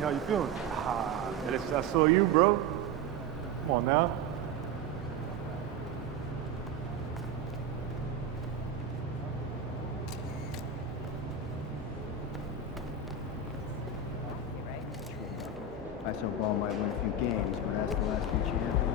How you feeling? I saw you, bro. Come on now. I so ball might win a few games, but as for the last few champions.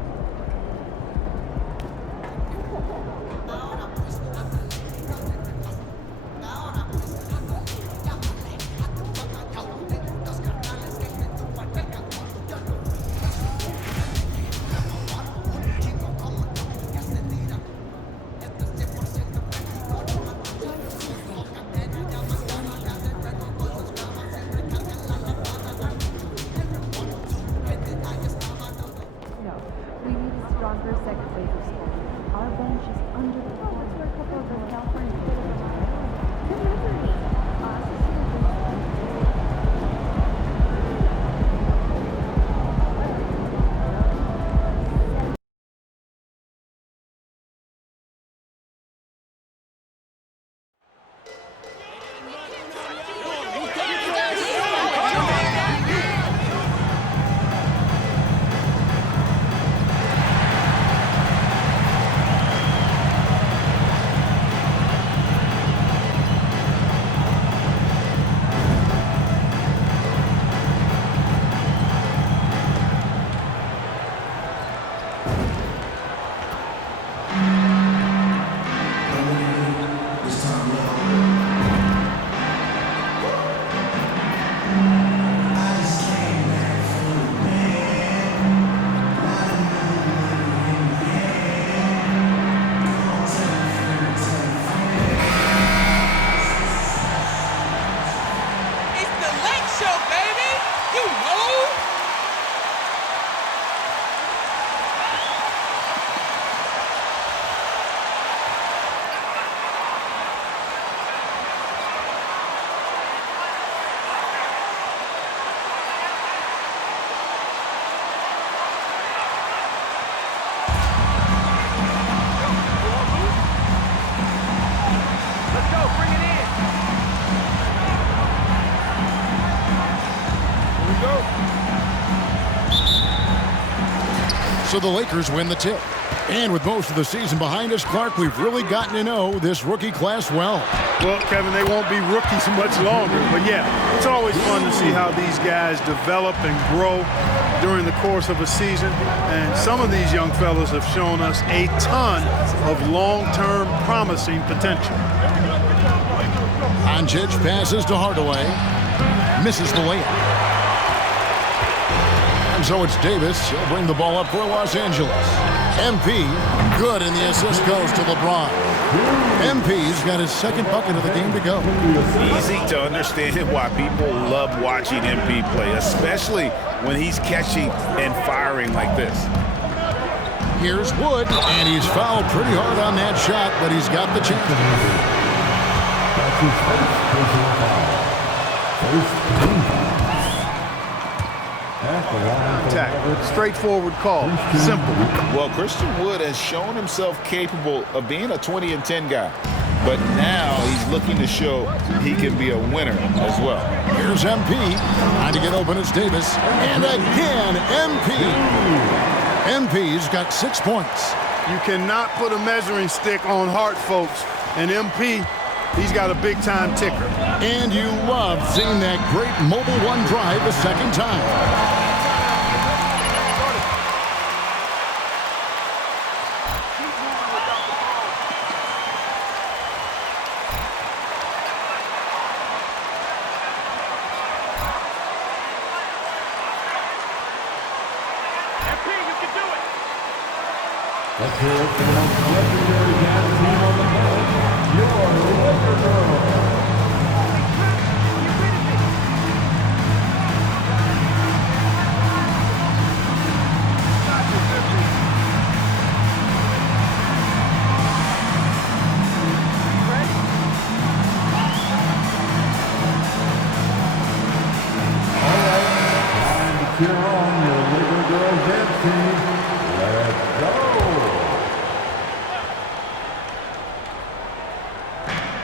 So the Lakers win the tip. And with most of the season behind us, Clark, we've really gotten to know this rookie class well. Well, Kevin, they won't be rookies much longer. But, yeah, it's always fun to see how these guys develop and grow during the course of a season. And some of these young fellas have shown us a ton of long-term promising potential. Doncic passes to Hardaway. Misses the layup. And so it's Davis. He'll bring the ball up for Los Angeles. MP, good, and the assist goes to LeBron. MP's got his second bucket of the game to go. Easy to understand why people love watching MP play, especially when he's catching and firing like this. Here's Wood, and he's fouled pretty hard on that shot, but he's got the chance. That's his first personal foul. First team foul. Straightforward call. Simple. Well, Christian Wood has shown himself capable of being a 20-10 guy. But now he's looking to show he can be a winner as well. Here's MP. Trying to get open, it's Davis. And again, MP. MP's got 6 points. You cannot put a measuring stick on Hart, folks. And MP, he's got a big-time ticker. And you love seeing that great mobile one drive a second time. Let's hear it for the most legendary gas team on the planet, your Laker Girls.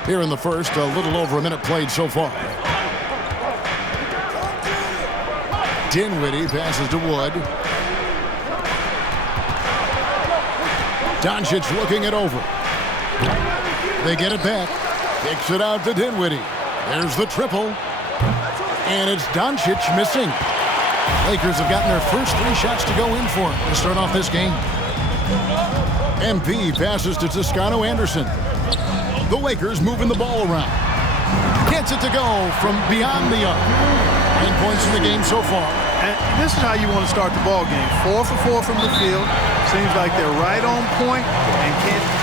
Here in the first, a little over a minute played so far. Dinwiddie passes to Wood. Doncic looking it over. They get it back. Kicks it out to Dinwiddie. There's the triple. And it's Doncic missing. Lakers have gotten their first 3 shots to go in for him to start off this game. MP passes to Toscano Anderson. The Lakers moving the ball around. Gets it to go from beyond the arc. 9 points in the game so far. And this is how you want to start the ball game. 4 for 4 from the field. Seems like they're right on point and can't.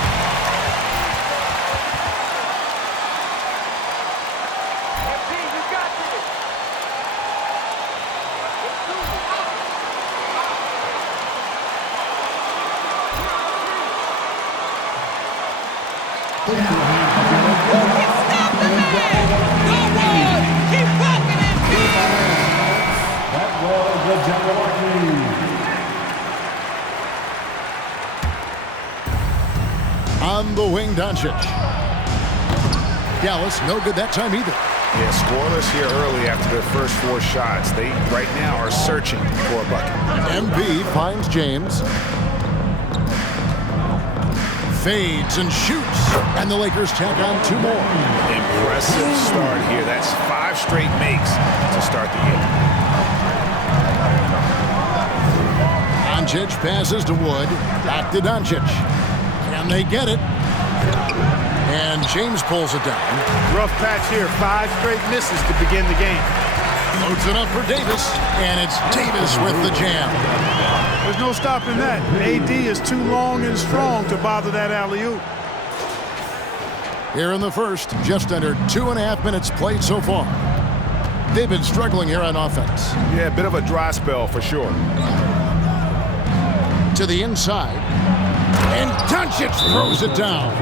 On the wing, Doncic. Dallas, no good that time either. Yeah, scoreless here early after their first 4 shots. They, right now, are searching for a bucket. MB finds James. Fades and shoots. And the Lakers tack on 2 more. Impressive start here. That's 5 straight makes to start the game. Doncic passes to Wood. Back to Doncic. Can they get it? And James pulls it down. Rough patch here. 5 straight misses to begin the game. Loads it up for Davis. And it's Davis with the jam. There's no stopping that. AD is too long and strong to bother that alley-oop. Here in the first, just under 2.5 minutes played so far. They've been struggling here on offense. Yeah, a bit of a dry spell for sure. To the inside. And Doncic throws it down.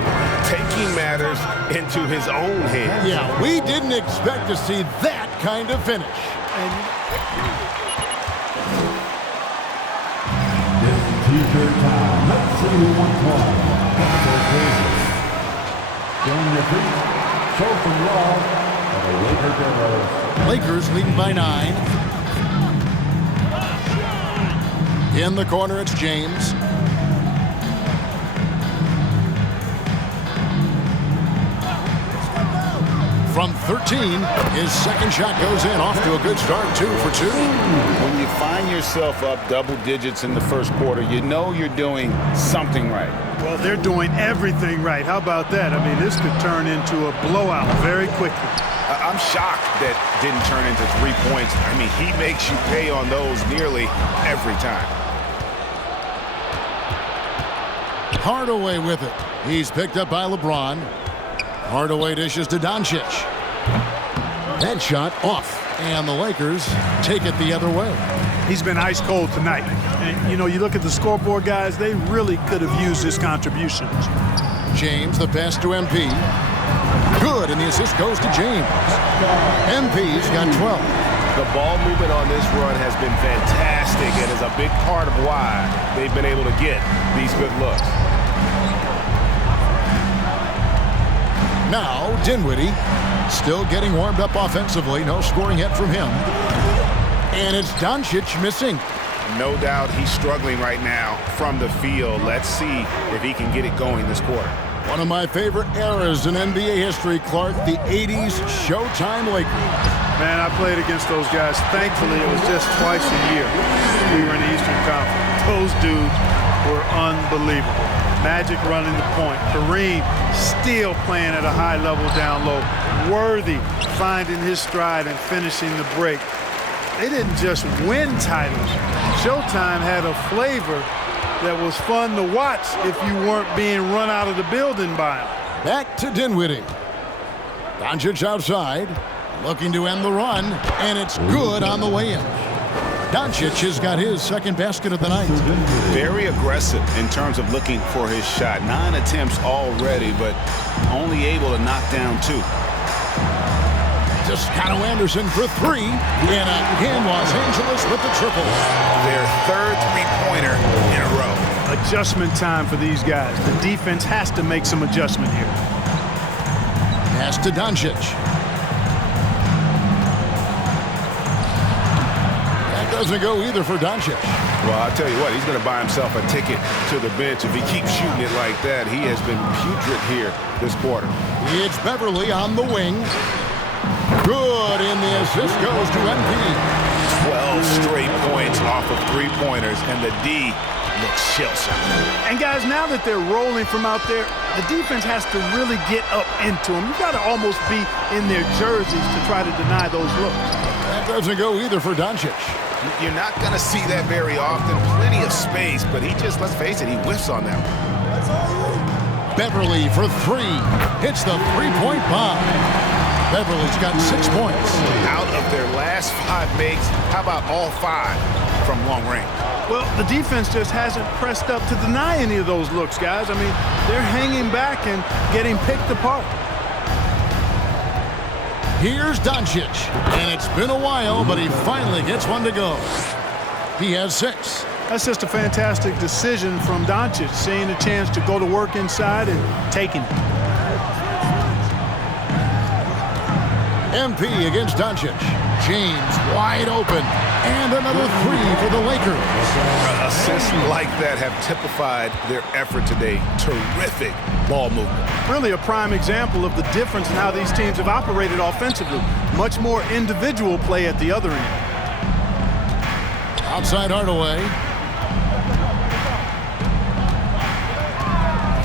Taking matters into his own hands. Yeah, we didn't expect to see that kind of finish. This T-shirt time. Let's see who won one. Down your feet. Show some love. And the Laker Girls. Lakers leading by 9. In the corner, it's James. From 13, his second shot goes in, off to a good start, 2 for 2. When you find yourself up double digits in the first quarter, you know you're doing something right. Well, they're doing everything right. How about that? I mean, this could turn into a blowout very quickly. I'm shocked that didn't turn into 3 points. I mean, he makes you pay on those nearly every time. Hardaway with it. He's picked up by LeBron. Hardaway dishes to Doncic. That shot off. And the Lakers take it the other way. He's been ice cold tonight. And, you know, you look at the scoreboard, guys, they really could have used his contributions. James, the pass to MP. Good, and the assist goes to James. MP's got 12. The ball movement on this run has been fantastic and is a big part of why they've been able to get these good looks. Now, Dinwiddie still getting warmed up offensively. No scoring yet from him. And it's Doncic missing. No doubt he's struggling right now from the field. Let's see if he can get it going this quarter. One of my favorite eras in NBA history, Clark, the 80s Showtime Lakers. Man, I played against those guys. Thankfully, it was just twice a year. We were in the Eastern Conference. Those dudes were unbelievable. Magic running the point. Kareem still playing at a high level down low. Worthy finding his stride and finishing the break. They didn't just win titles. Showtime had a flavor that was fun to watch if you weren't being run out of the building by them. Back to Dinwiddie. Doncic outside, looking to end the run, and it's good on the way in. Doncic has got his second basket of the night. Very aggressive in terms of looking for his shot. 9 attempts already, but only able to knock down 2. Toscano Anderson for 3, and again Los Angeles with the triple. Their third three-pointer in a row. Adjustment time for these guys. The defense has to make some adjustment here. Pass to Doncic. That doesn't go either for Doncic. Well, I'll tell you what, he's going to buy himself a ticket to the bench. If he keeps shooting it like that, he has been putrid here this quarter. It's Beverly on the wing. Good, and the assist goes to MP. 12 straight points off of three-pointers, and the D looks shell-shocked. And guys, now that they're rolling from out there, the defense has to really get up into them. You've got to almost be in their jerseys to try to deny those looks. That doesn't go either for Doncic. You're not going to see that very often. Plenty of space, but he just, let's face it, he whiffs on that one. Beverly for three. Hits the three-point bomb. Beverly's got 6 points. Out of their last 5 makes, how about all 5 from long range? Well, the defense just hasn't pressed up to deny any of those looks, guys. I mean, they're hanging back and getting picked apart. Here's Doncic, and it's been a while, but he finally gets one to go. He has 6. That's just a fantastic decision from Doncic, seeing a chance to go to work inside and taking it. MP against Doncic. James wide open, and another 3 for the Lakers. Assists like that have typified their effort today. Terrific ball movement. Really a prime example of the difference in how these teams have operated offensively. Much more individual play at the other end. Outside Hardaway.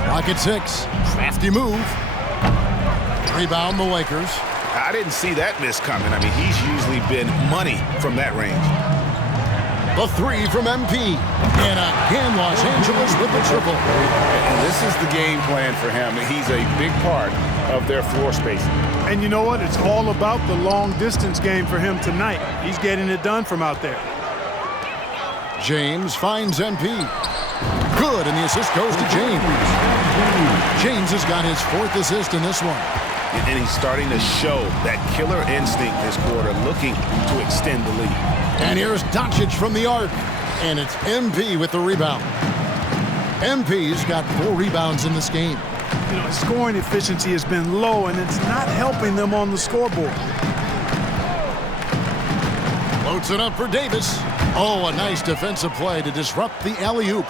Rocket 6. Crafty move. Rebound the Lakers. I didn't see that miss coming. I mean, he's usually been money from that range. The 3 from MP. And again, Los Angeles with the triple. And this is the game plan for him. He's a big part of their floor spacing. And you know what? It's all about the long distance game for him tonight. He's getting it done from out there. James finds MP. Good, and the assist goes to James. James has got his 4th assist in this one. And he's starting to show that killer instinct this quarter, looking to extend the lead. And here's Doncic from the arc. And it's MP with the rebound. MP's got 4 rebounds in this game. You know, his scoring efficiency has been low, and it's not helping them on the scoreboard. Floats it up for Davis. Oh, a nice defensive play to disrupt the alley-oop.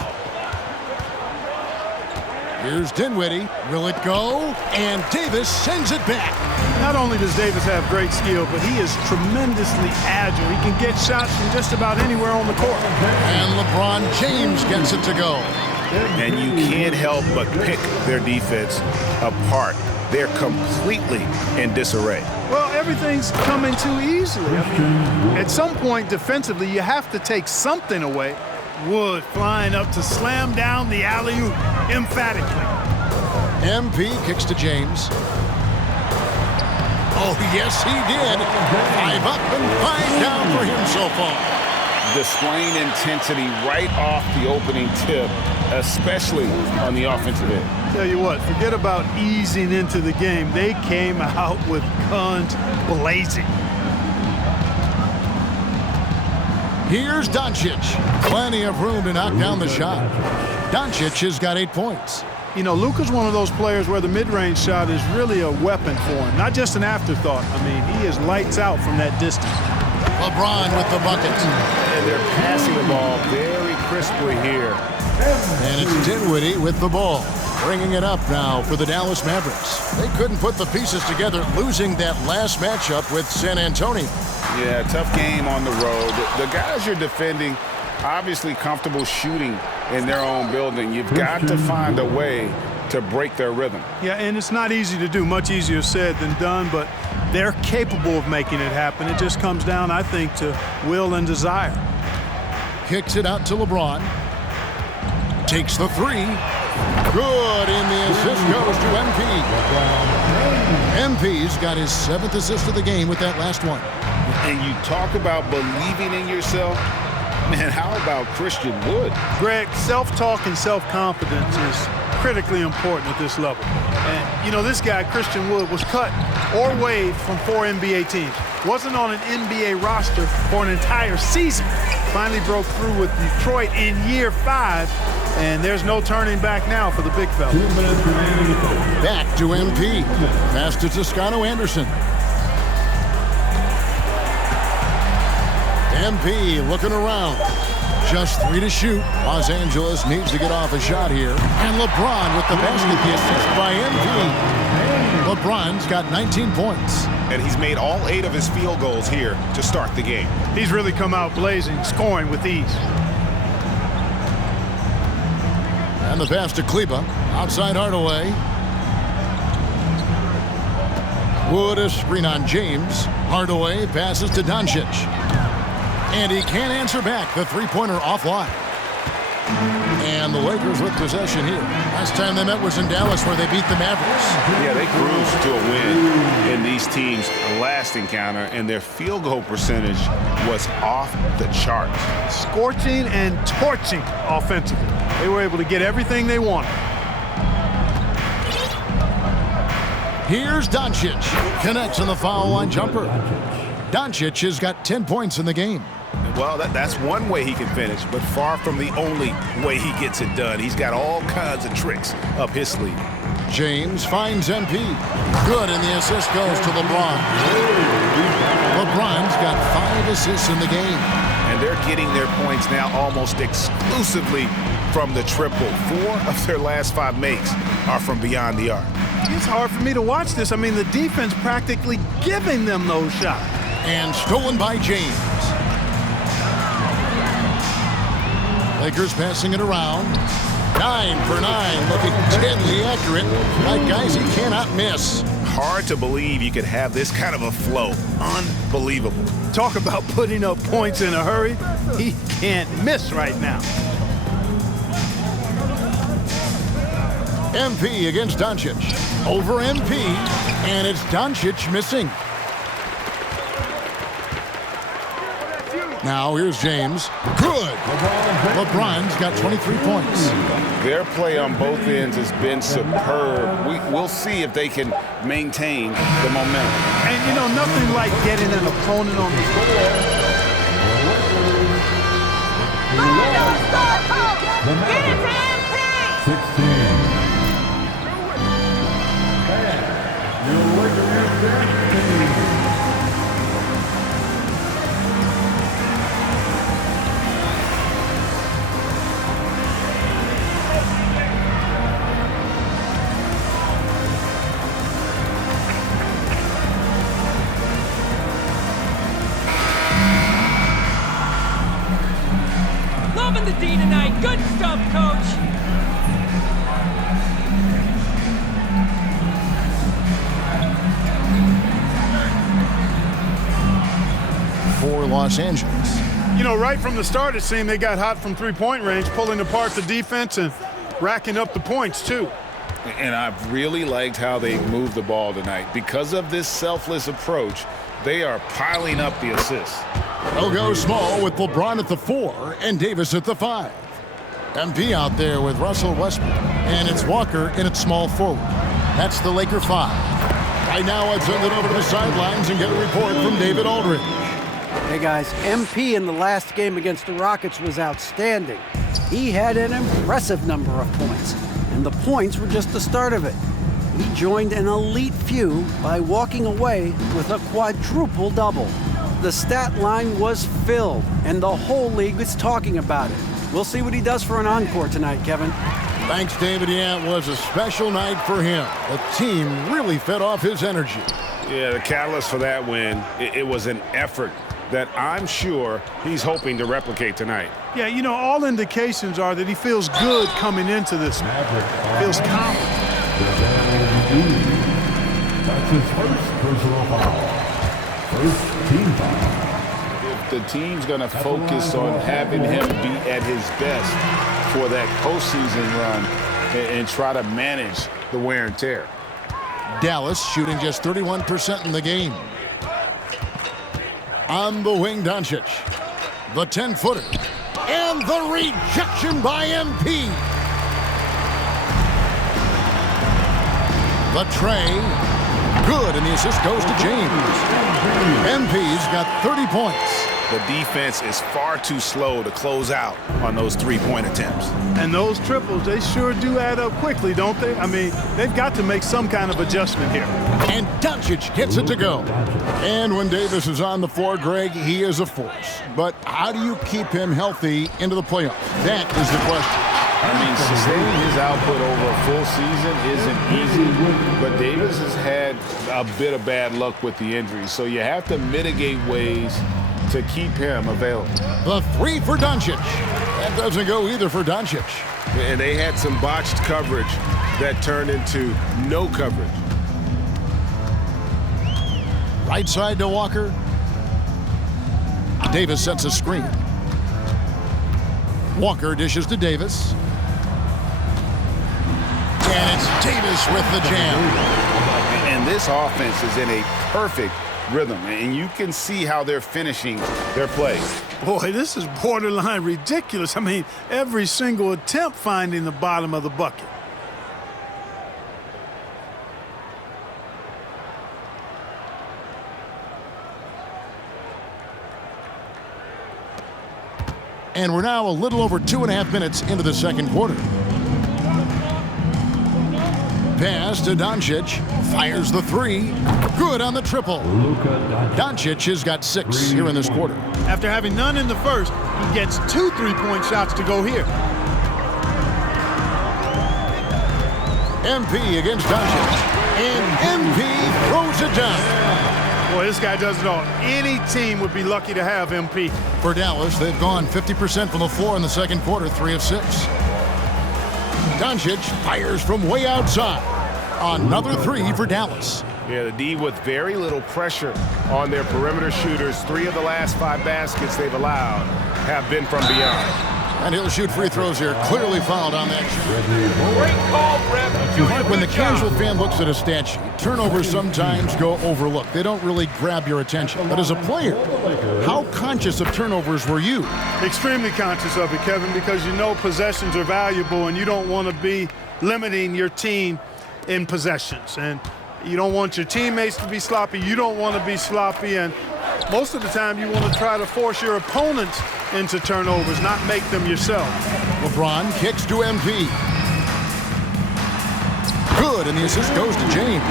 Here's Dinwiddie. Will it go? And Davis sends it back. Not only does Davis have great skill, but he is tremendously agile. He can get shots from just about anywhere on the court. And LeBron James gets it to go. And you can't help but pick their defense apart. They're completely in disarray. Well, everything's coming too easily. I mean, at some point defensively, you have to take something away. Wood flying up to slam down the alley-oop emphatically. MP kicks to James. Oh, yes, he did. 5 up and 5 down for him so far. Displaying intensity right off the opening tip, especially on the offensive end. Tell you what, forget about easing into the game. They came out with guns blazing. Here's Doncic. Plenty of room to knock down the shot. Doncic has got 8 points. You know, Luka's one of those players where the mid-range shot is really a weapon for him, not just an afterthought. I mean, he is lights out from that distance. LeBron with the bucket. And they're passing the ball very crisply here. And it's Dinwiddie with the ball. Bringing it up now for the Dallas Mavericks. They couldn't put the pieces together, losing that last matchup with San Antonio. Yeah, tough game on the road. The guys you're defending, obviously comfortable shooting in their own building. You've got to find a way to break their rhythm. Yeah, and it's not easy to do. Much easier said than done, but they're capable of making it happen. It just comes down, I think, to will and desire. Kicks it out to LeBron. Takes the 3. Good, and the assist goes to MP. MP's got his 7th assist of the game with that last one. And you talk about believing in yourself. Man, how about Christian Wood? Greg, self-talk and self-confidence is critically important at this level. And, you know, this guy, Christian Wood, was cut or waived from 4 NBA teams. Wasn't on an NBA roster for an entire season. Finally broke through with Detroit in year 5 And there's no turning back now for the big fella. 2 minutes remaining. Back to MP. Pass to Toscano Anderson. MP looking around. Just 3 to shoot. Los Angeles needs to get off a shot here. And LeBron with the basket, the assist by MP. LeBron's got 19 points. And he's made all 8 of his field goals here to start the game. He's really come out blazing, scoring with ease. And the pass to Kleba. Outside Hardaway. Wood a screen on James. Hardaway passes to Doncic. And he can't answer back. The three-pointer offline. And the Lakers with possession here. Last time they met was in Dallas where they beat the Mavericks. Yeah, they cruised to a win in these teams' last encounter, and their field goal percentage was off the chart. Scorching and torching offensively. They were able to get everything they wanted. Here's Doncic. Connects on the foul line jumper. Doncic has got 10 points in the game. Well, that's one way he can finish, but far from the only way he gets it done. He's got all kinds of tricks up his sleeve. James finds MP. Good, and the assist goes to LeBron. LeBron's got 5 assists in the game. And they're getting their points now almost exclusively from the triple. 4 of their last 5 makes are from beyond the arc. It's hard for me to watch this. I mean, the defense practically giving them those shots. And stolen by James. Lakers passing it around. 9 for 9, looking deadly accurate. Like guys he cannot miss. Hard to believe you could have this kind of a flow. Unbelievable. Talk about putting up points in a hurry. He can't miss right now. MP against Doncic. Over MP, and it's Doncic missing. Now here's James. Good. LeBron's got 23 points. Their play on both ends has been superb. We'll see if they can maintain the momentum. And, you know, nothing like getting an opponent on the floor. Get it to MP! 16. Loving the D tonight. Good stuff, Coach. For Los Angeles. You know, right from the start, it seemed they got hot from three-point range, pulling apart the defense and racking up the points, too. And I've really liked how they moved the ball tonight. Because of this selfless approach, they are piling up the assists. They'll go small with LeBron at the 4 and Davis at the 5. MP out there with Russell Westbrook. And it's Walker in its small forward. That's the Laker 5. Right now, I'd send it over to the sidelines and get a report from David Aldridge. Hey guys, MP in the last game against the Rockets was outstanding. He had an impressive number of points, and the points were just the start of it. He joined an elite few by walking away with a quadruple double. The stat line was filled, and the whole league is talking about it. We'll see what he does for an encore tonight, Kevin. Thanks, David. Yeah, it was a special night for him. The team really fed off his energy. Yeah, the catalyst for that win, it was an effort that I'm sure he's hoping to replicate tonight. Yeah, you know, all indications are that he feels good coming into this. Feels confident. That's his first personal foul. First team foul. If the team's going to focus on having him be at his best for that postseason run and try to manage the wear and tear. Dallas shooting just 31% in the game. On the wing, Doncic. The 10-footer. And the rejection by MP. The tray. Good, and the assist goes to James. MP's got 30 points. The defense is far too slow to close out on those three-point attempts. And those triples, they sure do add up quickly, don't they? I mean, they've got to make some kind of adjustment here. And Doncic gets it to go. And when Davis is on the floor, Greg, he is a force. But how do you keep him healthy into the playoffs? That is the question. I mean, sustaining his output over a full season isn't easy, but Davis has had a bit of bad luck with the injuries, so you have to mitigate ways to keep him available. The three for Doncic. That doesn't go either for Doncic. And they had some botched coverage that turned into no coverage. Right side to Walker. Davis sets a screen. Walker dishes to Davis. And it's Davis with the jam. And this offense is in a perfect rhythm, and you can see how they're finishing their play. Boy, this is borderline ridiculous. I mean, every single attempt finding the bottom of the bucket. And we're now a little over 2.5 minutes into the second quarter. Pass to Doncic. Fires the three. Good on the triple. Doncic has got 6 here in this quarter. After having none in the first, he gets 2 3-point shots to go here. MP against Doncic. And MP throws it down. Boy, this guy does it all. Any team would be lucky to have MP. For Dallas, they've gone 50% from the floor in the second quarter, 3 of 6. Doncic fires from way outside. Another 3 for Dallas. Yeah, the D with very little pressure on their perimeter shooters. 3 of the last 5 baskets they've allowed have been from beyond. And he'll shoot free throws here. Clearly fouled on that shot. Great call, Brett. When the casual fan looks at a stat sheet, turnovers sometimes go overlooked. They don't really grab your attention. But as a player, how conscious of turnovers were you? Extremely conscious of it, Kevin, because you know possessions are valuable and you don't want to be limiting your team in possessions. And you don't want your teammates to be sloppy. You don't want to be sloppy. And most of the time you want to try to force your opponents into turnovers, not make them yourself. LeBron kicks to MP. Good, and the assist goes to James.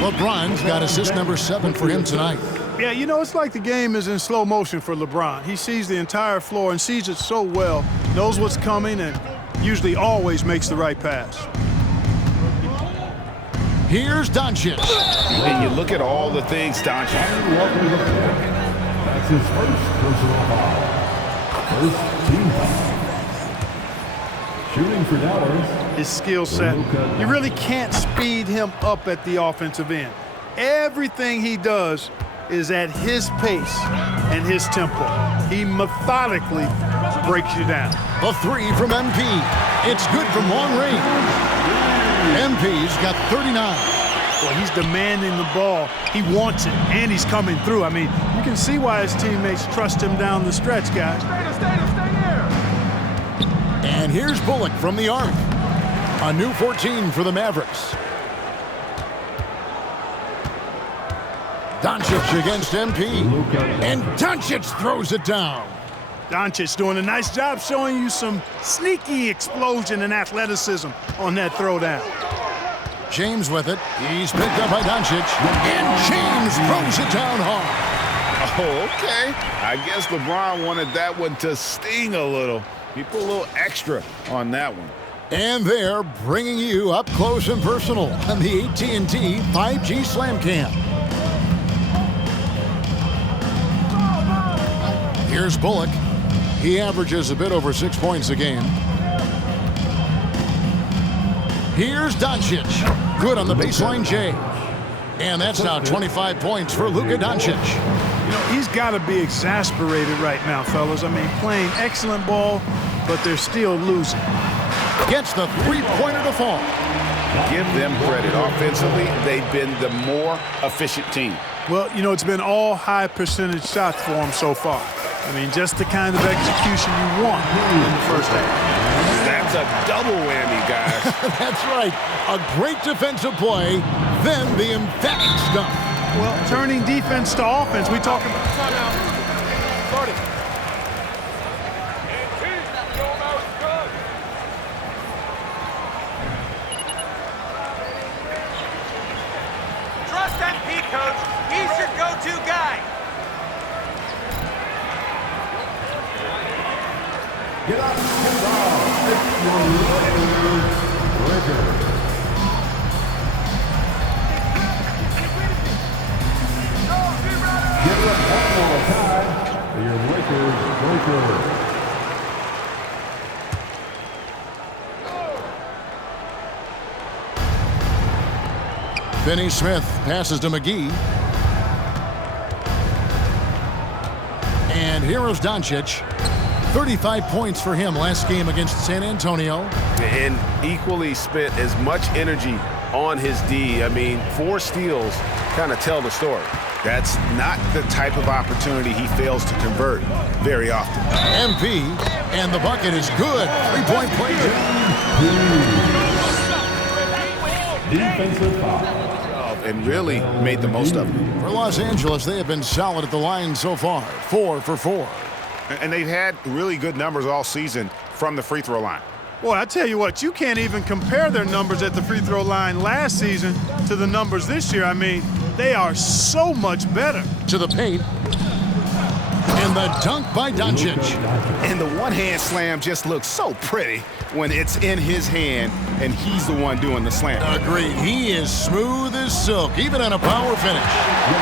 LeBron's got assist number 7 for him tonight. Yeah, you know, it's like the game is in slow motion for LeBron. He sees the entire floor and sees it so well, knows what's coming, and usually always makes the right pass. Here's Doncic. And you look at all the things Doncic. That's his first personal foul. First team foul. Shooting for Dallas. His skill set, you really can't speed him up at the offensive end. Everything he does is at his pace and his tempo. He methodically breaks you down. A 3 from MP. It's good from long range. MP's got 39. Well, he's demanding the ball. He wants it, and he's coming through. I mean, you can see why his teammates trust him down the stretch, guys. And here's Bullock from the arc. A new 14 for the Mavericks. Doncic against MP. And Doncic throws it down. Doncic doing a nice job showing you some sneaky explosion and athleticism on that throwdown. James with it. He's picked up by Doncic. And James throws it down hard. Oh, okay. I guess LeBron wanted that one to sting a little. He put a little extra on that one. And they're bringing you up close and personal on the AT&T 5G Slam Cam. Here's Bullock. He averages a bit over 6 points a game. Here's Doncic. Good on the baseline J. And that's now 25 points for Luka Doncic. You know, he's got to be exasperated right now, fellas. I mean, playing excellent ball, but they're still losing. Gets the three-pointer to fall. Give them credit. Offensively, they've been the more efficient team. Well, you know, it's been all high percentage shots for them so far. I mean, just the kind of execution you want in the first half. That's a double whammy, guys. That's right. A great defensive play, then the emphatic stuff. Well, turning defense to offense, we talk about Trust MP, coach. He's your go-to guy. Get up, get down. It's your Lakers. Give it up one more time for your Lakers breaker. Finney Smith passes to McGee. And here is Doncic. 35 points for him last game against San Antonio. And equally spent as much energy on his D. I mean, 4 steals kind of tell the story. That's not the type of opportunity he fails to convert very often. MP, and the bucket is good. 3-point play. Defensive foul. And really made the most of it. For Los Angeles, they have been solid at the line so far. 4 for 4. And they've had really good numbers all season from the free throw line. Boy, I tell you what, you can't even compare their numbers at the free throw line last season to the numbers this year. I mean, they are so much better. To the paint. And the dunk by Doncic. And the one-hand slam just looks so pretty when it's in his hand and he's the one doing the slam. Agreed. He is smooth as silk, even on a power finish.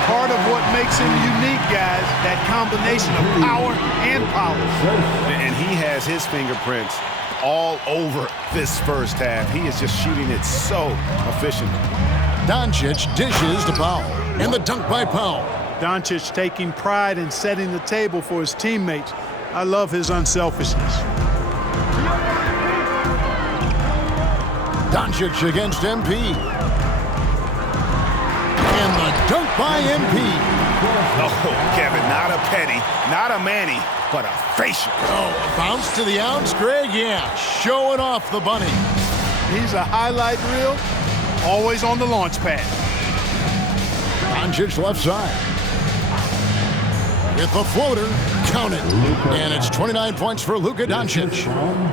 Part of what makes him unique, guys, that combination of power and polish. And he has his fingerprints all over this first half. He is just shooting it so efficiently. Doncic dishes to Powell. And the dunk by Powell. Doncic taking pride in setting the table for his teammates. I love his unselfishness. Doncic against MP. And the dunk by MP. Oh, Kevin, not a penny, not a Manny, but a facial. Oh, a bounce to the ounce, Greg? Yeah, showing off the bunny. He's a highlight reel, always on the launch pad. Doncic left side. With the floater, count it. And it's 29 points for Luka Doncic.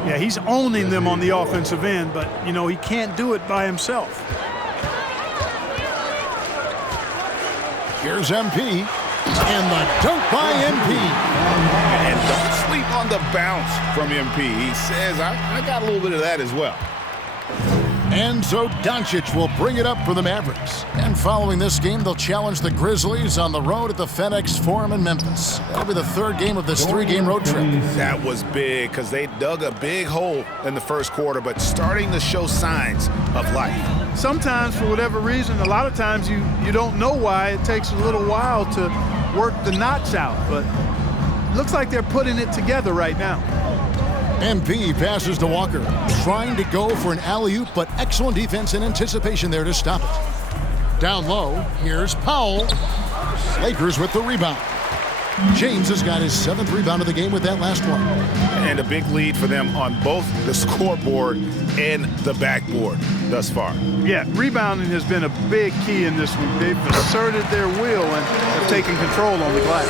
Yeah, he's owning them on the offensive end, but, you know, he can't do it by himself. Here's MP. And the dunk by MP. And don't sleep on the bounce from MP. He says, I got a little bit of that as well. And so Doncic will bring it up for the Mavericks. And following this game, they'll challenge the Grizzlies on the road at the FedEx Forum in Memphis. That'll be the 3rd game of this 3-game road trip. That was big because they dug a big hole in the first quarter, but starting to show signs of life. Sometimes, for whatever reason, a lot of times you don't know why. It takes a little while to work the knots out, but it looks like they're putting it together right now. MP passes to Walker, trying to go for an alley-oop, but excellent defense and anticipation there to stop it. Down low, here's Powell. Lakers with the rebound. James has got his 7th rebound of the game with that last one. And a big lead for them on both the scoreboard and the backboard thus far. Yeah, rebounding has been a big key in this one. They've asserted their will and have taken control on the glass.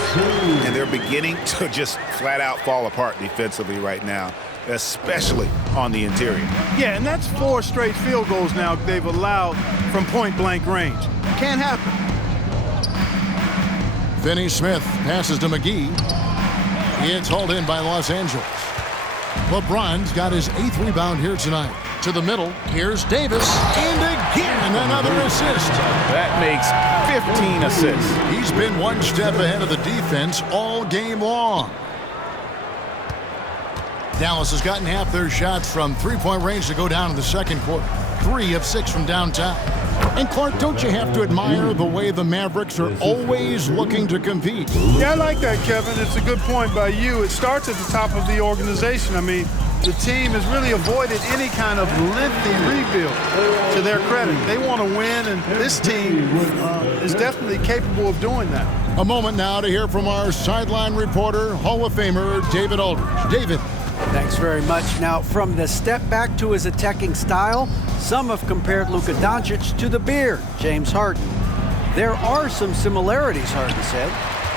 And they're beginning to just flat out fall apart defensively right now, especially on the interior. Yeah, and that's 4 straight field goals now they've allowed from point-blank range. Can't happen. Finney Smith passes to McGee. It's hauled in by Los Angeles. LeBron's got his 8th rebound here tonight. To the middle, here's Davis. And again, another assist. That makes 15 assists. He's been one step ahead of the defense all game long. Dallas has gotten half their shots from 3-point range to go down in the second quarter. 3 of 6 from downtown. And Clark, don't you have to admire the way the Mavericks are always looking to compete? Yeah, I like that, Kevin. It's a good point by you. It starts at the top of the organization. I mean, the team has really avoided any kind of lengthy rebuild, to their credit. They want to win, and this team is definitely capable of doing that. A moment now to hear from our sideline reporter, Hall of Famer David Aldridge. David. Thanks very much. Now, from the step back to his attacking style, some have compared Luka Doncic to the Beard, James Harden. There are some similarities, Harden said.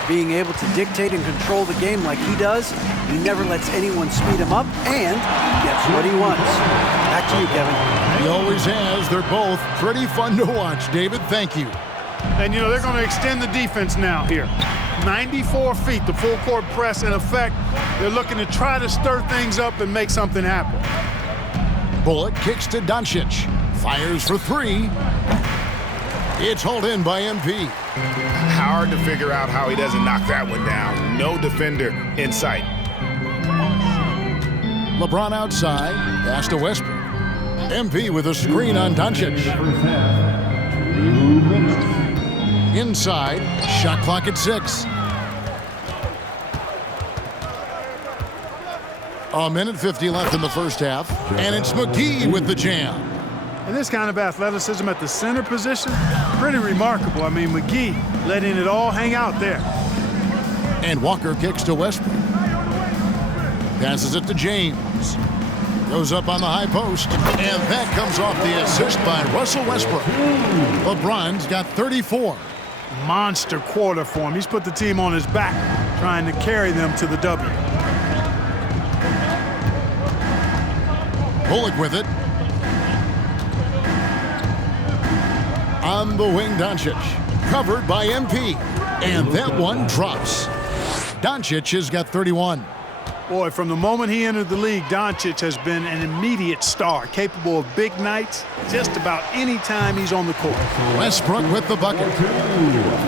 Being able to dictate and control the game like he does, he never lets anyone speed him up and gets what he wants. Back to you, Kevin. He always has. They're both pretty fun to watch, David. Thank you. And, you know, they're going to extend the defense now here. 94 feet, the full court press in effect. They're looking to try to stir things up and make something happen. Bullock kicks to Doncic. Fires for three. It's hauled in by MP. Hard to figure out how he doesn't knock that one down. No defender in sight. LeBron outside. Pass to Westbrook. MP with a screen on Doncic. Inside. Shot clock at 6. A minute 50 left in the first half. And it's McGee with the jam. And this kind of athleticism at the center position, pretty remarkable. I mean, McGee letting it all hang out there. And Walker kicks to Westbrook. Passes it to James. Goes up on the high post. And that comes off the assist by Russell Westbrook. LeBron's got 34. Monster quarter for him. He's put the team on his back, trying to carry them to the W. Bullock with it. On the wing, Doncic. Covered by MP. And that one drops. Doncic has got 31. Boy, from the moment he entered the league, Doncic has been an immediate star, capable of big nights just about any time he's on the court. Westbrook with the bucket.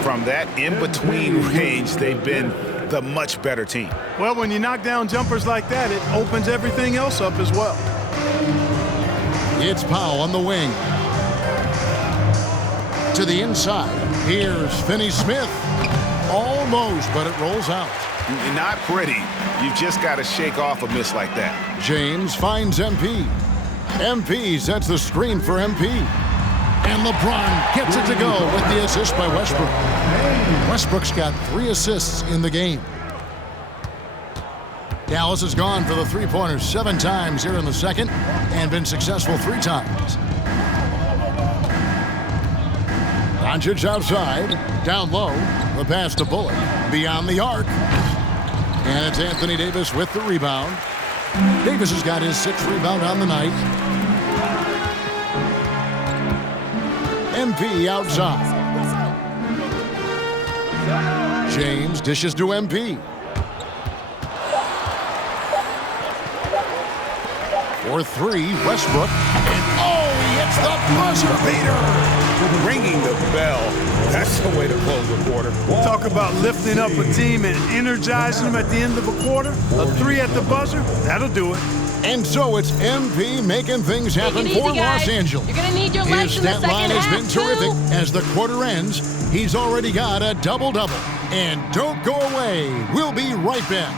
From that in-between range, they've been the much better team. Well, when you knock down jumpers like that, it opens everything else up as well. It's Powell on the wing. To the inside. Here's Finney-Smith. Almost, but it rolls out. Not pretty. You've just got to shake off a miss like that. James finds MP. MP sets the screen for MP. And LeBron gets it to go with the assist by Westbrook. Westbrook's got 3 assists in the game. Dallas has gone for the three-pointers 7 times here in the second and been successful 3 times. Doncic outside, down low, the pass to Bullock, beyond the arc. And it's Anthony Davis with the rebound. Davis has got his 6th rebound on the night. MP outside. James dishes to MP. For 3, Westbrook. And he hits the buzzer beater. Ringing the bell. That's the way to close the quarter. Talk about lifting up a team and energizing them at the end of a quarter. A 3 at the buzzer, that'll do it. And so it's MP making things happen for Los Angeles. You're gonna need your legs His in the stat line second has been half, terrific. too. As the quarter ends, he's already got a double-double. And don't go away. We'll be right back.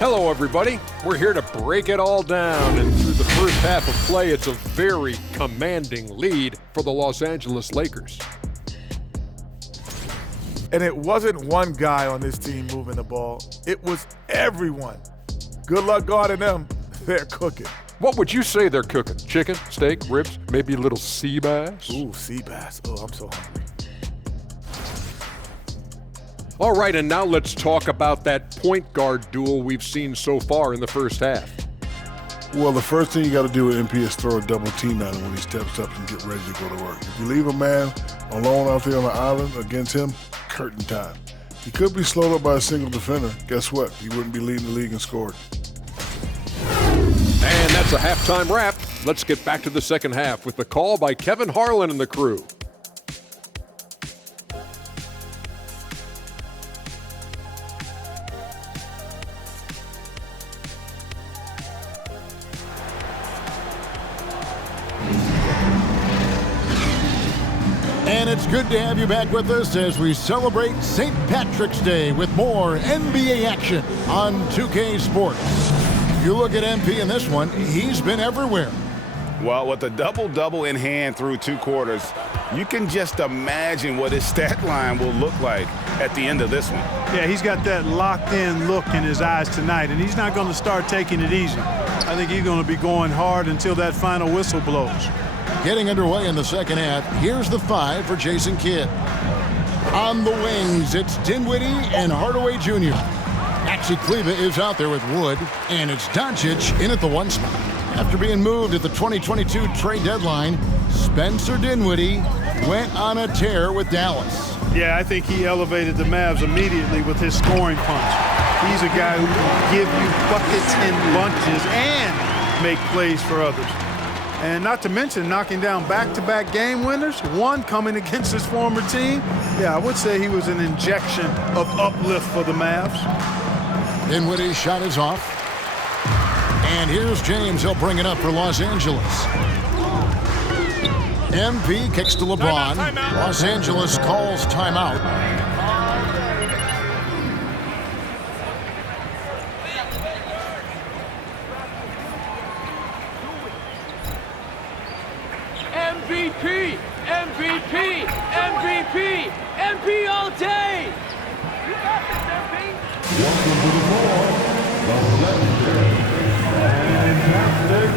Hello, everybody. We're here to break it all down, and through the first half of play, it's a very commanding lead for the Los Angeles Lakers. And it wasn't one guy on this team moving the ball. It was everyone. Good luck guarding them. They're cooking. What would you say they're cooking? Chicken, steak, ribs, maybe a little sea bass? Ooh, sea bass. Oh, I'm so hungry. All right, and now let's talk about that point guard duel we've seen so far in the first half. Well, the first thing you got to do with MP is throw a double team at him when he steps up and get ready to go to work. If you leave a man alone out there on the island against him, curtain time. He could be slowed up by a single defender. Guess what? He wouldn't be leading the league in scoring. And that's a halftime wrap. Let's get back to the second half with the call by Kevin Harlan and the crew. And it's good to have you back with us as we celebrate St. Patrick's Day with more NBA action on 2K Sports. You look at MP in this one, he's been everywhere. Well, with a double-double in hand through 2 quarters, You can just imagine what his stat line will look like at the end of this one. Yeah, he's got that locked-in look in his eyes tonight, and he's not going to start taking it easy. I think he's going to be going hard until that final whistle blows. Getting underway in the second half, here's the 5 for Jason Kidd. On the wings, it's Dinwiddie and Hardaway Jr. Maxi Kleber is out there with Wood, and it's Doncic in at the 1 spot. After being moved at the 2022 trade deadline, Spencer Dinwiddie went on a tear with Dallas. Yeah, I think he elevated the Mavs immediately with his scoring punch. He's a guy who can give you buckets in bunches and make plays for others. And not to mention knocking down back-to-back game winners, one coming against his former team. Yeah, I would say he was an injection of uplift for the Mavs. Dinwiddie's shot is off. And here's James. He'll bring it up for Los Angeles. MP kicks to LeBron. Timeout. Los Angeles calls timeout. MVP! MVP! MVP! MP all day! You got this, MP! Welcome to the floor, the legendary, fantastic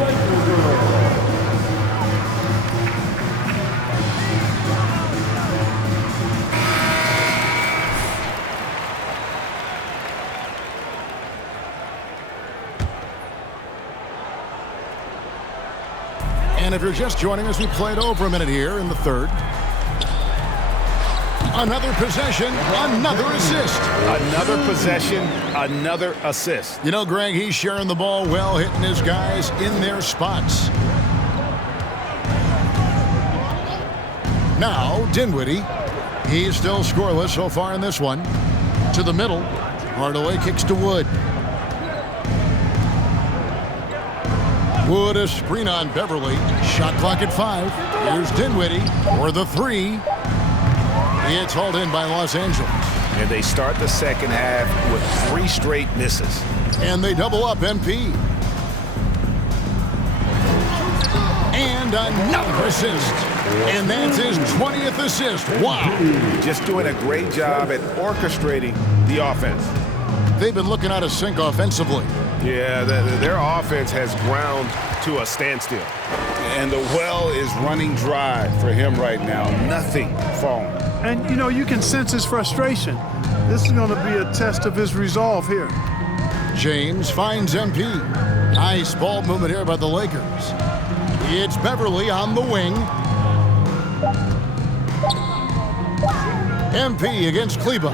Laker Girl. And if you're just joining us, we played over a minute here in the third. Another possession, another assist. Another possession, another assist. You know, Greg, he's sharing the ball well, hitting his guys in their spots. Now, Dinwiddie. He's still scoreless so far in this one. To the middle. Hardaway kicks to Wood. Wood, a screen on Beverly. Shot clock at 5. Here's Dinwiddie for the 3. It's hauled in by Los Angeles. And they start the second half with 3 straight misses. And they double up MP. And another assist. And that's his 20th assist. Wow. Just doing a great job at orchestrating the offense. They've been looking out of sync offensively. Yeah, their offense has ground to a standstill. And the well is running dry for him right now. Nothing falling. And, you know, you can sense his frustration. This is going to be a test of his resolve here. James finds MP. Nice ball movement here by the Lakers. It's Beverly on the wing. MP against Kleber.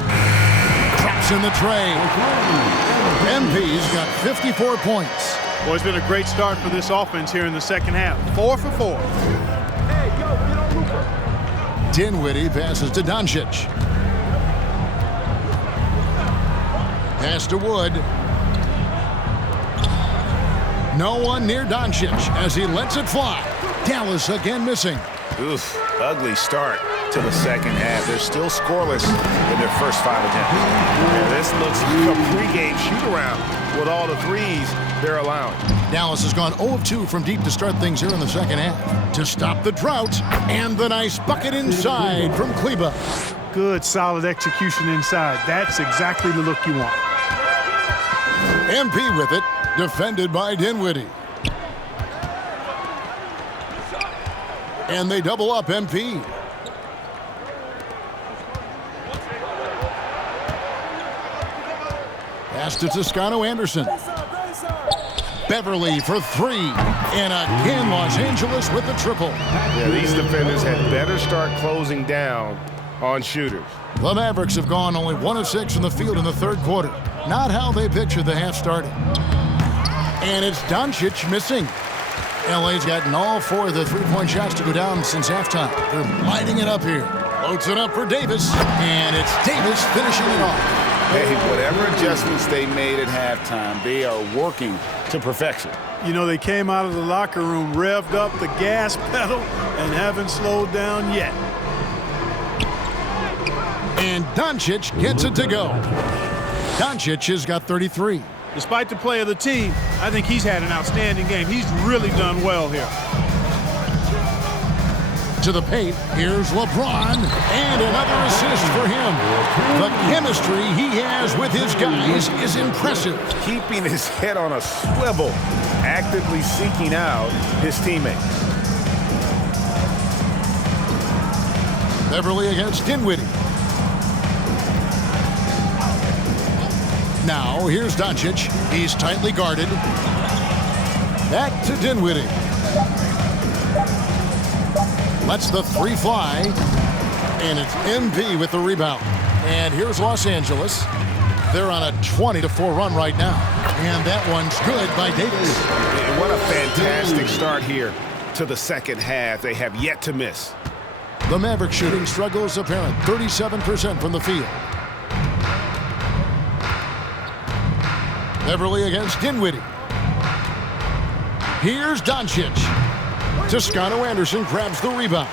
Drops in the tray. MP's got 54 points. Well, it's been a great start for this offense here in the second half. 4 for 4. Hey, yo, get on Luka. Dinwiddie passes to Doncic. Pass to Wood. No one near Doncic as he lets it fly. Dallas again missing. Oof, ugly start to the second half. They're still scoreless in their first 5 attempts. And this looks like a pregame shoot-around with all the threes they're allowing. Dallas has gone 0 of 2 from deep to start things here in the second half. To stop the drought, and the nice bucket inside from Kleber. Good, solid execution inside. That's exactly the look you want. MP with it, defended by Dinwiddie. And they double up MP. Pass to Toscano Anderson. Beverly for 3. And again, Los Angeles with the triple. Yeah, these defenders had better start closing down on shooters. The Mavericks have gone only 1 of 6 from the field in the third quarter. Not how they pictured the half starting. And it's Doncic missing. LA's gotten all 4 of the three-point shots to go down since halftime. They're lighting it up here. Loads it up for Davis. And it's Davis finishing it off. Hey, whatever adjustments they made at halftime, they are working to perfection. You know, they came out of the locker room, revved up the gas pedal, and haven't slowed down yet. And Doncic gets it to go. Doncic has got 33. Despite the play of the team, I think he's had an outstanding game. He's really done well here. To the paint, here's LeBron, and another assist for him. The chemistry he has with his guys is impressive. Keeping his head on a swivel, actively seeking out his teammates. Beverly against Dinwiddie. Now, here's Doncic. He's tightly guarded. Back to Dinwiddie. Lets the three fly. And it's MP with the rebound. And here's Los Angeles. They're on a 20-4 run right now. And that one's good by Davis. What a fantastic start here to the second half. They have yet to miss. The Mavericks shooting struggle is apparent. 37% from the field. Beverly against Dinwiddie. Here's Doncic. Toscano Anderson grabs the rebound.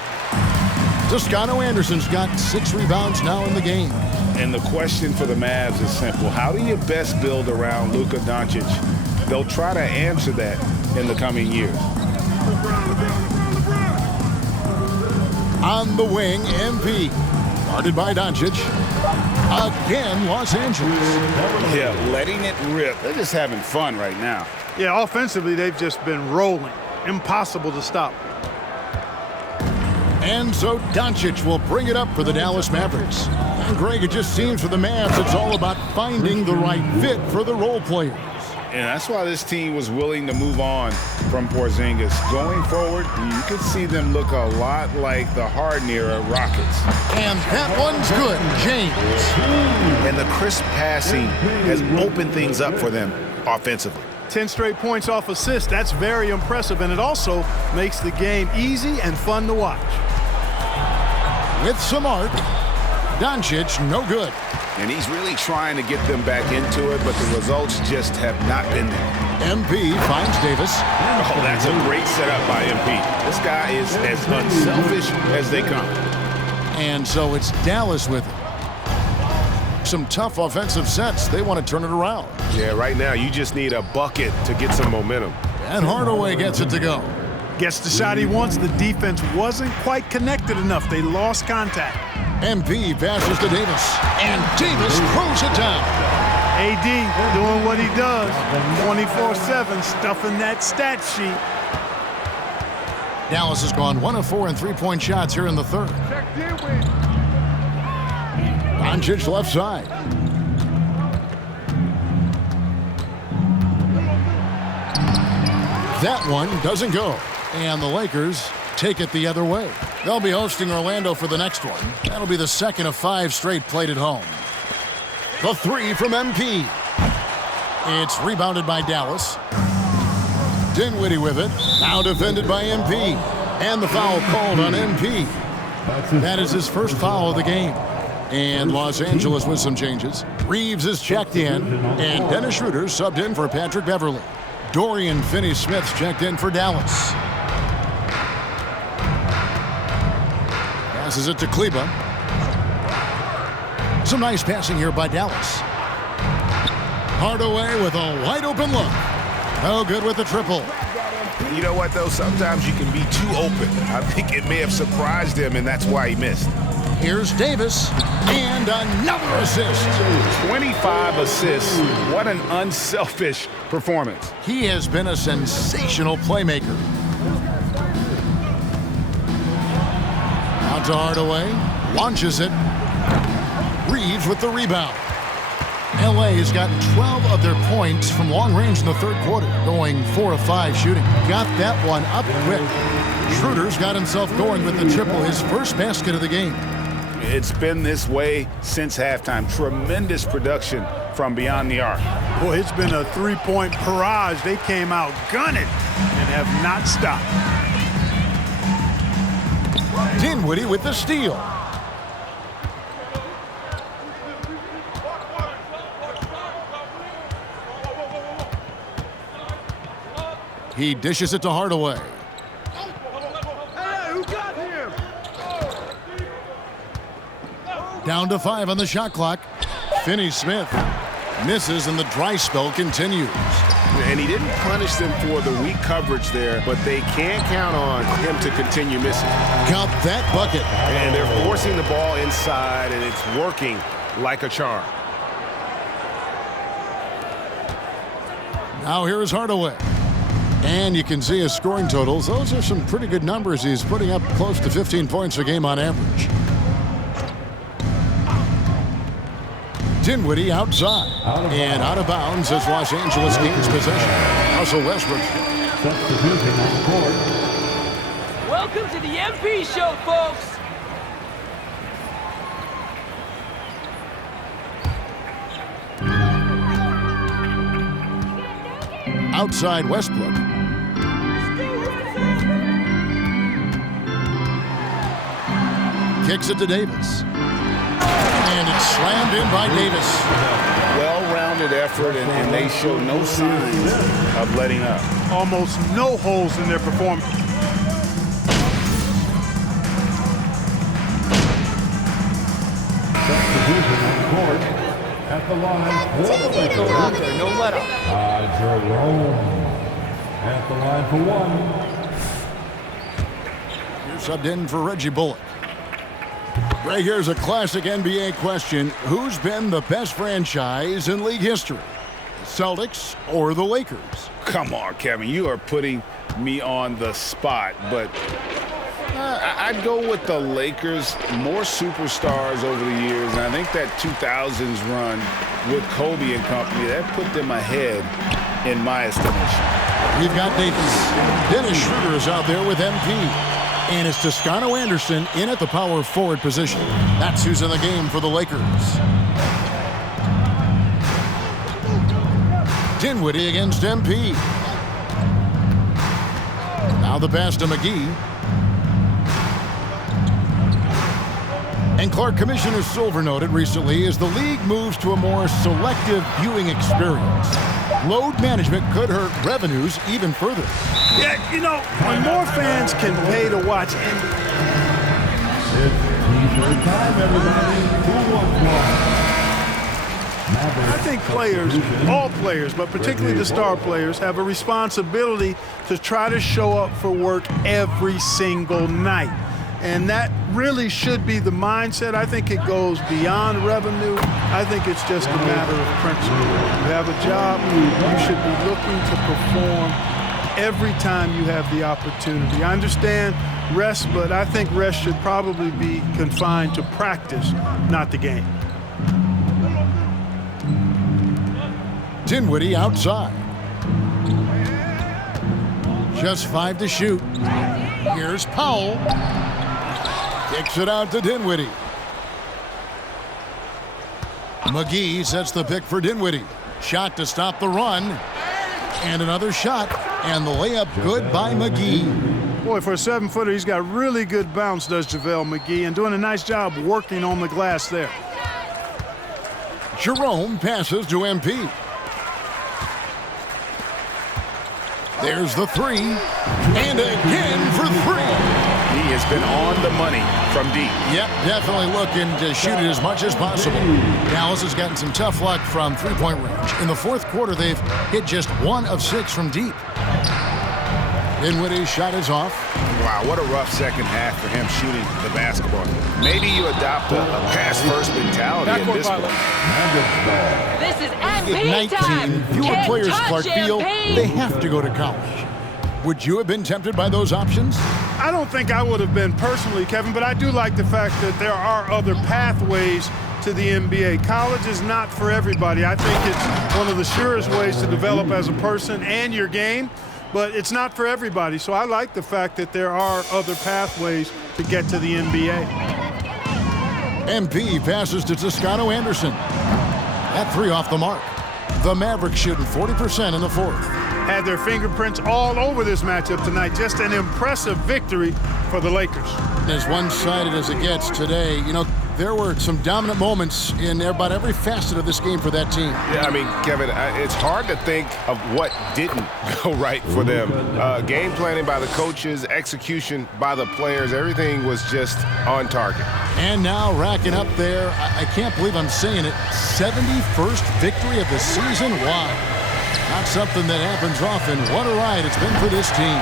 Toscano Anderson's got 6 rebounds now in the game. And the question for the Mavs is simple. How do you best build around Luka Doncic? They'll try to answer that in the coming years. On the wing, MP. Guarded by Doncic. Again, Los Angeles. Yeah, letting it rip. They're just having fun right now. Yeah, offensively, they've just been rolling. Impossible to stop. And so Doncic will bring it up for the Dallas Mavericks. And Greg, it just seems for the Mavs, it's all about finding the right fit for the role players. And that's why this team was willing to move on from Porzingis. Going forward, you could see them look a lot like the Harden-era Rockets. And that one's good, James. And the crisp passing has opened things up for them offensively. 10 straight points off assists. That's very impressive, and it also makes the game easy and fun to watch. With some art, Doncic no good. And he's really trying to get them back into it, but the results just have not been there. MP finds Davis. Oh, that's a great setup by MP. This guy is as unselfish as they come. And so it's Dallas with it. Some tough offensive sets. They want to turn it around. Yeah, right now you just need a bucket to get some momentum. And Hardaway gets it to go. Gets the shot he wants. The defense wasn't quite connected enough. They lost contact. MP passes to Davis. And Davis throws it down. AD doing what he does. 24/7, stuffing that stat sheet. Dallas has gone 1 of 4 in three-point shots here in the third. Doncic left side. That one doesn't go. And the Lakers take it the other way. They'll be hosting Orlando for the next one. That'll be the second of 5 straight played at home. The three from MP. It's rebounded by Dallas. Dinwiddie with it. Now defended by MP. And the foul called on MP. That is his first foul of the game. And Los Angeles with some changes. Reeves is checked in. And Dennis Schroeder subbed in for Patrick Beverly. Dorian Finney-Smith's checked in for Dallas. Passes it to Kleba. Some nice passing here by Dallas. Hardaway with a wide open look. No good with the triple. You know what, though? Sometimes you can be too open. I think it may have surprised him, and that's why he missed. Here's Davis. And another assist. 25 assists. What an unselfish performance. He has been a sensational playmaker. Out to Hardaway. Launches it. Reeves with the rebound. LA has gotten 12 of their points from long range in the third quarter, going 4 of 5 shooting. Got that one up quick. Schroeder's got himself going with the triple, his first basket of the game. It's been this way since halftime. Tremendous production from beyond the arc. Boy, it's been a three-point barrage. They came out gunning and have not stopped. Dinwiddie with the steal. He dishes it to Hardaway. Hey, who got him? Down to 5 on the shot clock. Finney-Smith misses and the dry spell continues. And he didn't punish them for the weak coverage there, but they can't count on him to continue missing. Count that bucket. And they're forcing the ball inside, and it's working like a charm. Now here is Hardaway. And you can see his scoring totals. Those are some pretty good numbers. He's putting up close to 15 points a game on average. Dinwiddie outside. And out of bounds as Los Angeles gains possession. Russell Westbrook. Welcome to the MP show, folks. Outside Westbrook. Kicks it to Davis. And it's slammed in by Davis. Well-rounded effort, and they show no signs of letting up. Almost no holes in their performance. Substitution on court at the line for the Lakers. Going out there, no let up. Jerome at the line for one. You're subbed in for Reggie Bullock. Right here's a classic NBA question. Who's been the best franchise in league history? The Celtics or the Lakers? Come on, Kevin. You are putting me on the spot, but I'd go with the Lakers. More superstars over the years, and I think that 2000s run with Kobe and company, that put them ahead in my estimation. We've got Davis. Dennis Schroeder is out there with MP. And it's Toscano Anderson in at the power forward position. That's who's in the game for the Lakers. Dinwiddie against MP. Now the pass to McGee. And Clark, Commissioner Silver noted recently as the league moves to a more selective viewing experience, load management could hurt revenues even further. Yeah, you know, when more fans can pay to watch It's T-shirt time, everybody. Who wants one? I think players, all players, but particularly the star players, have a responsibility to try to show up for work every single night. And that really should be the mindset. I think it goes beyond revenue. I think it's just a matter of principle. You have a job, you should be looking to perform every time you have the opportunity. I understand rest, but I think rest should probably be confined to practice, not the game. Dinwiddie outside. Just 5 to shoot. Here's Powell. Kicks it out to Dinwiddie. McGee sets the pick for Dinwiddie. Shot to stop the run. And another shot. And the layup good by McGee. Boy, for a 7-footer, he's got really good bounce, does JaVale McGee, and doing a nice job working on the glass there. Jerome passes to MP. There's the three. And again for three. He has been on the money from deep. Yep, definitely looking to shoot it as much as possible. Dallas has gotten some tough luck from three-point range. In the fourth quarter, they've hit just 1 of 6 from deep. Dinwiddie's shot is off. Wow, what a rough second half for him shooting the basketball. Maybe you adopt a pass-first mentality at this point. This is MP 19 time. fewer Can't players touch Clark feel MP. they have to go to college. Would you have been tempted by those options? I don't think I would have been personally, Kevin, but I do like the fact that there are other pathways to the NBA. College is not for everybody. I think it's one of the surest ways to develop as a person and your game, but it's not for everybody. So I like the fact that there are other pathways to get to the NBA. MP passes to Toscano Anderson. That three off the mark. The Mavericks shooting 40% in the fourth. Had their fingerprints all over this matchup tonight. Just an impressive victory for the Lakers. As one-sided as it gets today, you know, there were some dominant moments in about every facet of this game for that team. Yeah, I mean, Kevin, it's hard to think of what didn't go right for them. Game planning by the coaches, execution by the players, everything was just on target. And now racking up there, I can't believe I'm saying it, 71st victory of the season. Wow. Not something that happens often. What a ride it's been for this team.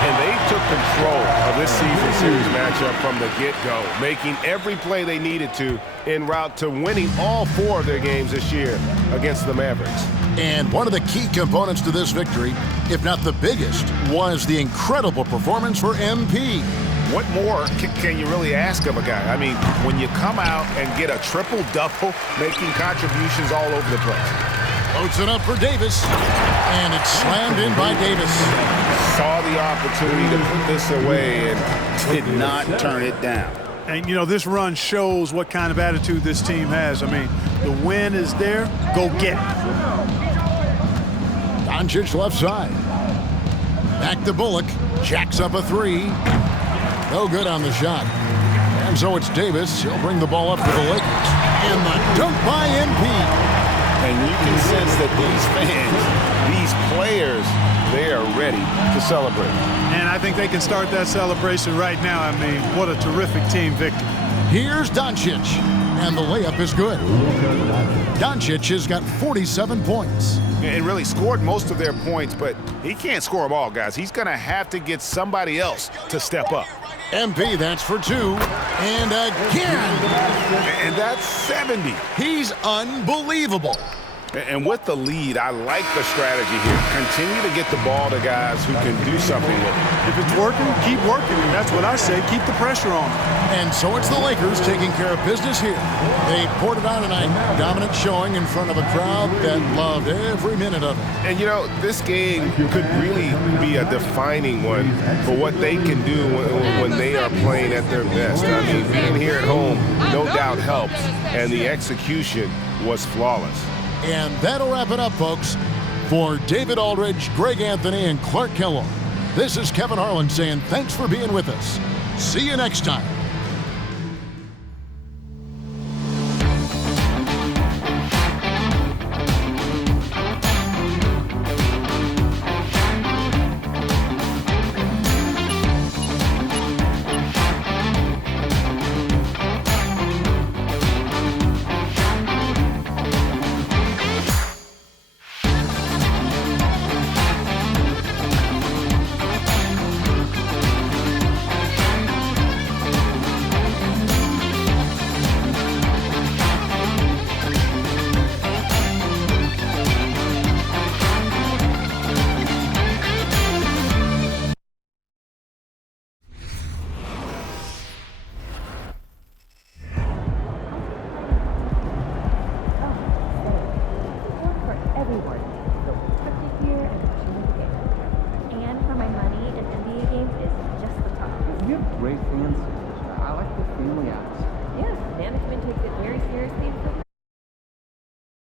And they took control of this season series matchup from the get-go, making every play they needed to en route to winning all 4 of their games this year against the Mavericks. And one of the key components to this victory, if not the biggest, was the incredible performance for MP. What more can you really ask of a guy? I mean, when you come out and get a triple-double, making contributions all over the place. Loads it up for Davis, and it's slammed in by Davis. Saw the opportunity to put this away and did not turn it down. And, you know, this run shows what kind of attitude this team has. I mean, the win is there. Go get it. Doncic left side. Back to Bullock. Jacks up a 3. No good on the shot. And so it's Davis. He'll bring the ball up for the Lakers. And the dunk by MP. And you can sense that these fans, these players, they are ready to celebrate. And I think they can start that celebration right now. I mean, what a terrific team victory. Here's Doncic, and the layup is good. Doncic has got 47 points. And really scored most of their points, but he can't score them all, guys. He's going to have to get somebody else to step up. MP, that's for 2. And again. And that's 70. He's unbelievable. And with the lead, I like the strategy here. Continue to get the ball to guys who can do something with it. If it's working, keep working. And that's what I say. Keep the pressure on. And so it's the Lakers taking care of business here. They poured it on tonight. Dominant showing in front of a crowd that loved every minute of it. And, you know, this game could really be a defining one for what they can do when they are playing at their best. I mean, being here at home no doubt helps. And the execution was flawless. And that'll wrap it up, folks. For David Aldridge, Greg Anthony, and Clark Kellogg, this is Kevin Harlan saying thanks for being with us. See you next time. Great fans. I like the family atmosphere.